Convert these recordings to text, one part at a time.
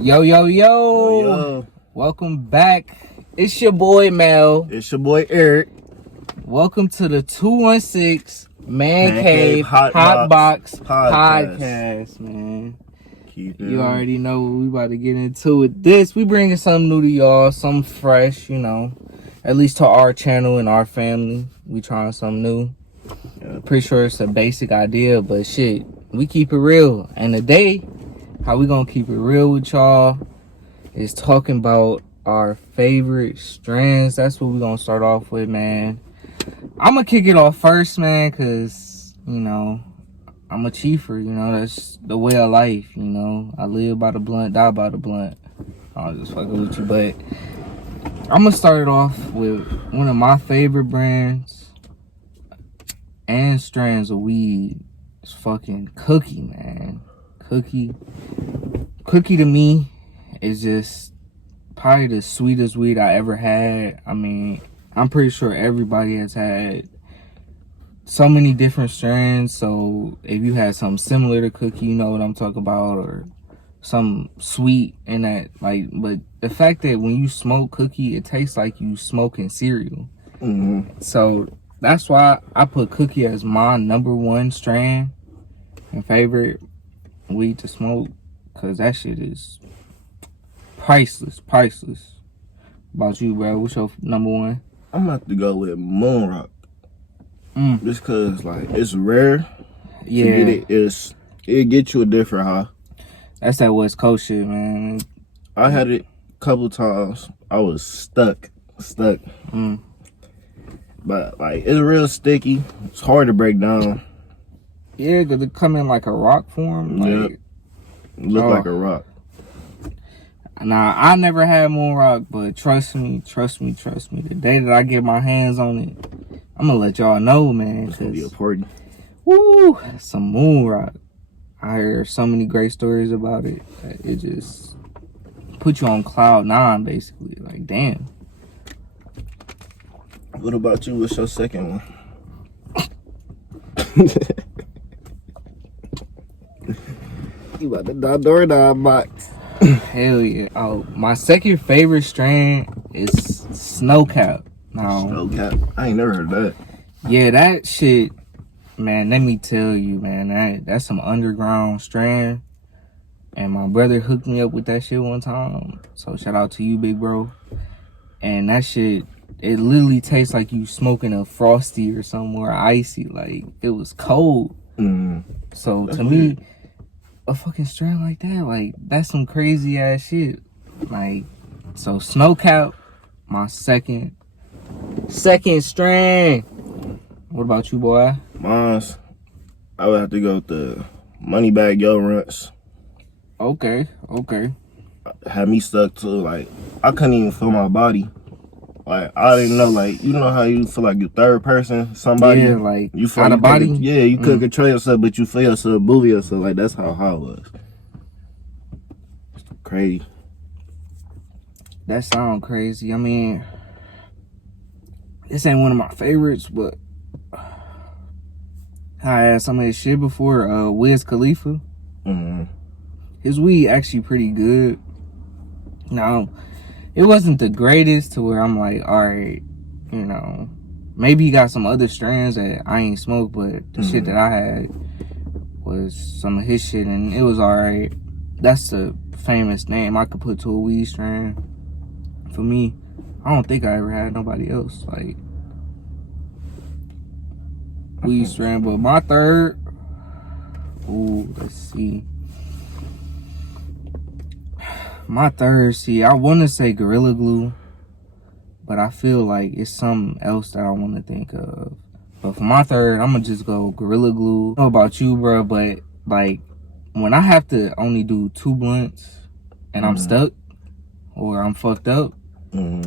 Yo. Yo. Welcome back. It's your boy Mel. It's your boy Eric. Welcome to the 216 Man Cave HOTBOX Podcast, man. You already know what we about to get into with this. We bringing something new to y'all, something fresh, you know. At least to our channel and our family. We trying something new. Yeah. Pretty sure it's a basic idea, but shit, we keep it real. And today, how we gonna keep it real with y'all is talking about our favorite strands. That's what we gonna start off with, man. I'm gonna kick it off first, man, because, you know, I'm a chiefer, you know, that's the way of life, you know. I live by the blunt, die by the blunt. I was just fucking with you, but I'm gonna start it off with one of my favorite brands and strands of weed. It's fucking Cookie, man. Cookie to me is just probably the sweetest weed I ever had. I mean, I'm pretty sure everybody has had so many different strands, so if you had something similar to Cookie, you know what I'm talking about, or some sweet in that, like, but the fact that when you smoke Cookie, it tastes like you smoking cereal. So that's why I put Cookie as my #1 strand and favorite weed to smoke, because that shit is priceless. About you, bro? What's your #1? I'm about to go with Moon Rock. Just cause like it's rare. Yeah, to get it get you a different high. That's that West Coast shit, man. I had it a couple times. I was stuck. But like it's real sticky. It's hard to break down. Yeah, cause it come in like a rock form. Like, look like a rock. Nah, I never had Moon Rock, but trust me. The day that I get my hands on it, I'm gonna let y'all know, man. It's gonna be a party. Woo, some Moon Rock. I heard so many great stories about it. It just put you on cloud 9, basically. Like, damn. What about you? What's your second one? You about to die door box. Hell yeah. Oh, my second favorite strand is Snowcap. Now, Snowcap? I ain't never heard of that. Yeah, that shit, man, let me tell you, man, that's some underground strand. And my brother hooked me up with that shit one time. So shout out to you, big bro. And that shit, it literally tastes like you smoking a Frosty or somewhere icy. Like, it was cold. So that's to weird. me, a fucking strand like that, like, that's some crazy ass shit. Like, so Snowcap, my second strand. What about you, boy? Mine's, I would have to go with the Moneybag Yo Runts. Okay. Had me stuck to, like, I couldn't even feel my body. Like, I didn't know, like, you know how you feel like you're third person, somebody? Yeah, like, you feel out like of body? You couldn't control yourself, but you feel yourself moving yourself. Like, that's how high it was. It's crazy. That sound crazy. I mean, this ain't one of my favorites, but I had some of his shit before. Wiz Khalifa. His weed actually pretty good. Now, it wasn't the greatest to where I'm like, all right, you know, maybe he got some other strands that I ain't smoked, but the shit that I had was some of his shit, and it was all right. That's the famous name I could put to a weed strand. For me, I don't think I ever had nobody else like weed strand. But my third, let's see. My third, I want to say Gorilla Glue, but I feel like it's something else that I want to think of. But for my third, I'm going to just go Gorilla Glue. I don't know about you, bro, but like when I have to only do 2 blunts and I'm stuck or I'm fucked up,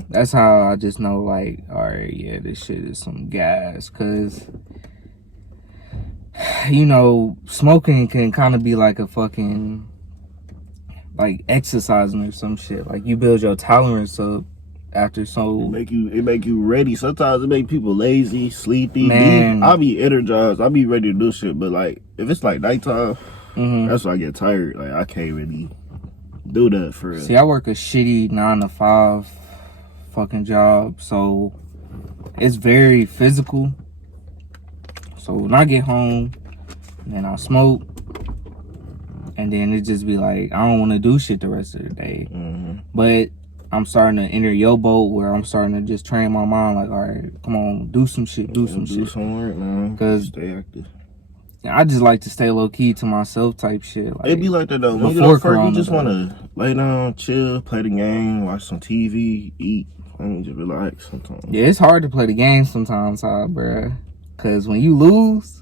that's how I just know, like, all right, yeah, this shit is some gas. Because, you know, smoking can kind of be like a fucking, like, exercising or some shit. Like, you build your tolerance up after so. It make you ready. Sometimes it make people lazy, sleepy. Man. I'll be energized. I'll be ready to do shit. But like, if it's like nighttime, that's when I get tired. Like, I can't really do that for real. See, I work a shitty 9 to 5 fucking job, so it's very physical. So when I get home, then I smoke, and then it just be like, I don't want to do shit the rest of the day. But I'm starting to enter your boat where I'm starting to just train my mind, like, all right, come on, do some shit, do some work, man. Because stay active. I just like to stay low key to myself type shit. Like, it be like that though. When you get first, you just want to lay down, chill, play the game, watch some TV, eat, and just relax sometimes. Yeah, it's hard to play the game sometimes, bruh. Because when you lose,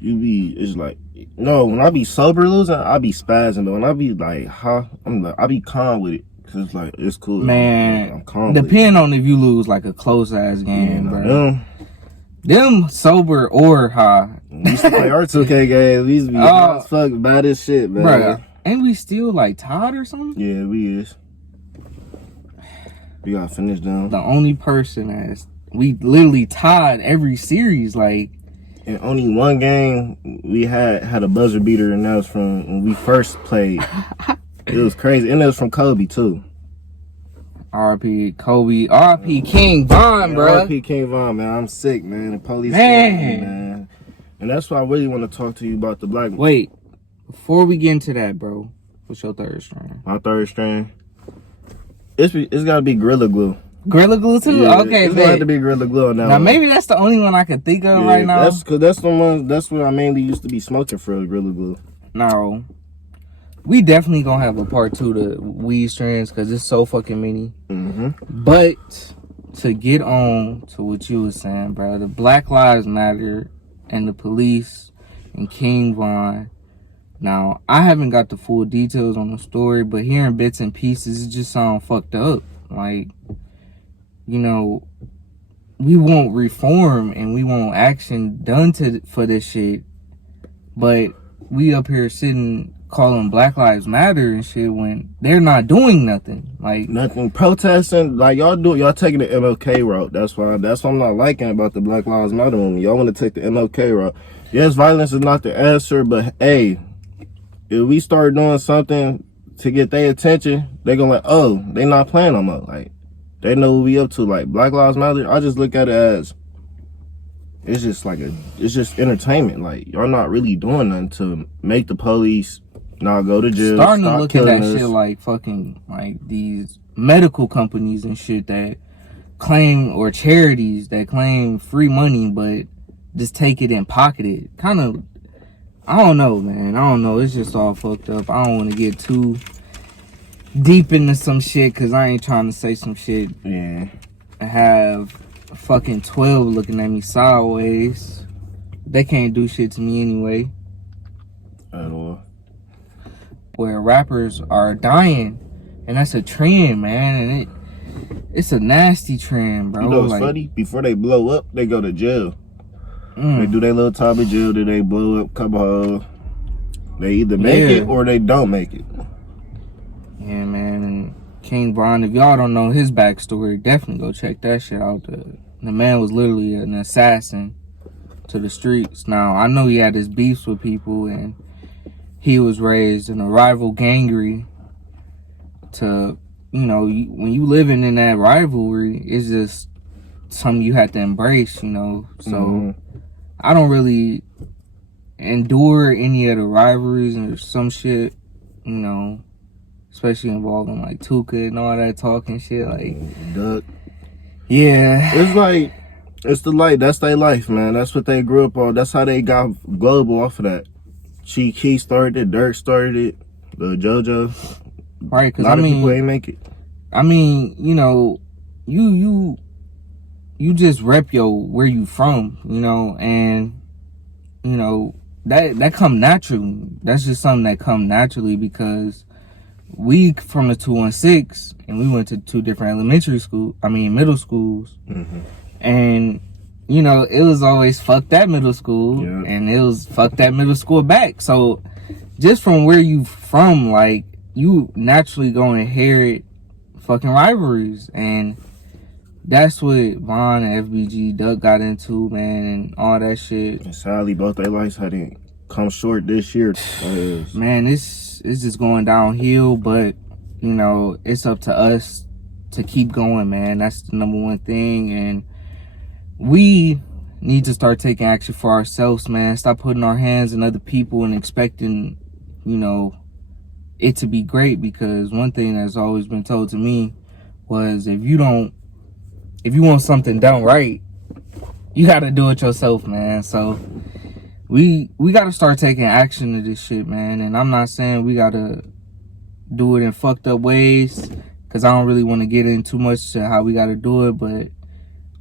it's like, no, when I be sober losing, I be spazzing. But when I be like, I be calm with it. Cause it's like, it's cool. Man, I'm calm depending on if you lose like a close ass game, bro. Them sober or high. We used to play R2K games. We used to be high as fuck, bad as shit, man. Bro, ain't we still like tied or something? Yeah, we is. We gotta finish them. The only person we literally tied every series, like. And only one game we had a buzzer beater, and that was from when we first played. It was crazy, and it was from Kobe too. R.P. Kobe, R.P. King Von, bro. R.P. King Von, man. I'm sick, man. The police, man. And that's why I really want to talk to you about the black. Wait, before we get into that, bro, what's your third strand? My third strand, it's got to be Gorilla Glue. Gorilla Glue too? Yeah, okay, it's gonna have to be Gorilla Glue on that now one. maybe that's the only one I can think of right now. That's because that's the one. That's what I mainly used to be smoking for, Gorilla Glue. No, we definitely gonna have a part 2 to weed strands because it's so fucking many. But to get on to what you were saying, bro, the Black Lives Matter and the police and King Von. Now, I haven't got the full details on the story, but hearing bits and pieces, it just sounds fucked up. Like, you know, we want reform and we want action done for this shit, but we up here sitting calling Black Lives Matter and shit when they're not doing nothing. Like nothing, protesting like y'all taking the MLK route. That's what I'm not liking about the Black Lives Matter movement. Y'all want to take the MLK route. Yes, violence is not the answer, but hey, if we start doing something to get their attention, they gonna like, oh, they not playing no more. Like, they know what we up to. Like, Black Lives Matter, I just look at it as it's just entertainment. Like, y'all not really doing nothing to make the police not go to jail. Starting to look at that shit like fucking like these medical companies and shit that claim, or charities that claim free money but just take it and pocket it. Kind of, I don't know, man. I don't know. It's just all fucked up. I don't want to get too deep into some shit because I ain't trying to say some shit. Yeah. I have fucking 12 looking at me sideways. They can't do shit to me anyway. At all. Where rappers are dying, and that's a trend, man, and it's a nasty trend, bro. You know what's funny? Before they blow up, they go to jail. They do their little time in jail, then they blow up, come on. They either make it or they don't make it. Yeah, man. And King Von, if y'all don't know his backstory, definitely go check that shit out. The man was literally an assassin to the streets. Now, I know he had his beefs with people, and he was raised in a rival gangery to, you know, when you living in that rivalry, it's just something you have to embrace, you know. So I don't really endure any of the rivalries or some shit, you know, especially involving like Tuka and all that talking shit. Like, Duck. Yeah. It's like, it's the light. That's their life, man. That's what they grew up on. That's how they got global off of that. Cheek Key started it, Dirk started it, the JoJo. Right, because a lot of people ain't make it. I mean, you know, you just rep where you from, you know, and you know that come naturally. That's just something that come naturally because we from the 216 and we went to 2 different middle schools, and you know it was always fuck that middle school, and it was fuck that middle school back. So just from where you from, like, you naturally gonna inherit fucking rivalries, and that's what Von and FBG Duck got into, man, and all that shit. And sadly, both their lives hadn't come short this year. Man, it's just going downhill, but you know, it's up to us to keep going, man. That's the number one thing. And we need to start taking action for ourselves, man. Stop putting our hands in other people and expecting, you know, it to be great. Because one thing that's always been told to me was, if you want something done right, you got to do it yourself, man. So we got to start taking action to this shit, man. And I'm not saying we got to do it in fucked up ways, because I don't really want to get in too much to how we got to do it, but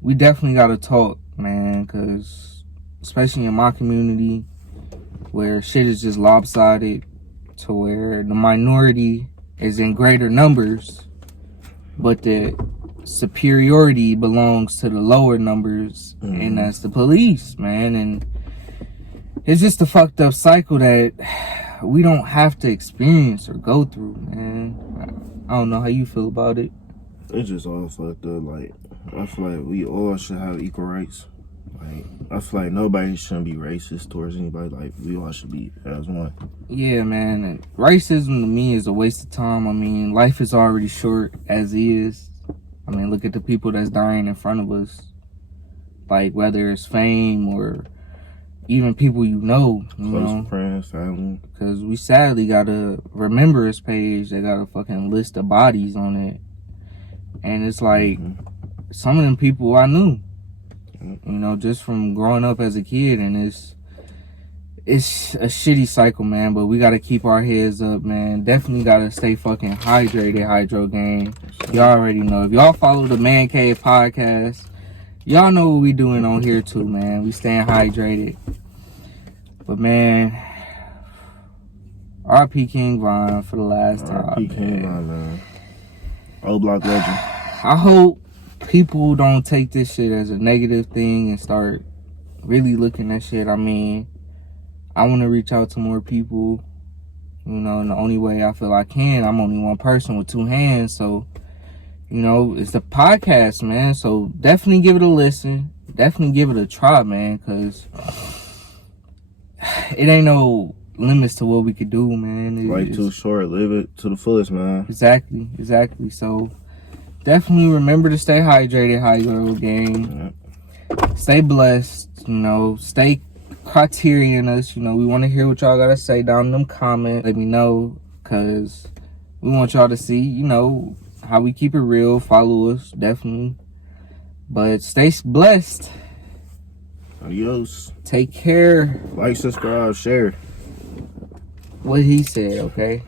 we definitely got to talk, man, because especially in my community where shit is just lopsided to where the minority is in greater numbers, but the superiority belongs to the lower numbers, and that's the police, man. And it's just a fucked up cycle that we don't have to experience or go through, man. I don't know how you feel about it. It's just all fucked up. Like, I feel like we all should have equal rights. Like, I feel like nobody shouldn't be racist towards anybody. Like, we all should be as one. Yeah, man. And racism to me is a waste of time. I mean, life is already short as is. I mean, look at the people that's dying in front of us. Like, whether it's fame or even people you know, Close friends, family. Because we sadly got a remembrance page that got a fucking list of bodies on it. And it's like, some of them people I knew, you know, just from growing up as a kid. And it's a shitty cycle, man. But we got to keep our heads up, man. Definitely got to stay fucking hydrated, Hydro Gang. Y'all already know. If y'all follow the Man Cave podcast, y'all know what we doing on here too, man. We staying hydrated. But man, R.P. King Von for the last time. R.P. King Von, man. Old block legend. I hope people don't take this shit as a negative thing and start really looking at shit. I mean, I want to reach out to more people, you know, and the only way I feel I can, I'm only one person with two hands, so, you know, it's the podcast, man. So definitely give it a listen. Definitely give it a try, man, because it ain't no limits to what we could do, man. Life too short. Live it to the fullest, man. Exactly. So definitely remember to stay hydrated, Hydro Gang. Stay blessed, you know. Stay criterion us, you know. We want to hear what y'all got to say down in them comments. Let me know, because we want y'all to see, you know, how we keep it real. Follow us, definitely. But stay blessed. Adios. Take care. Like, subscribe, share. What he said, okay?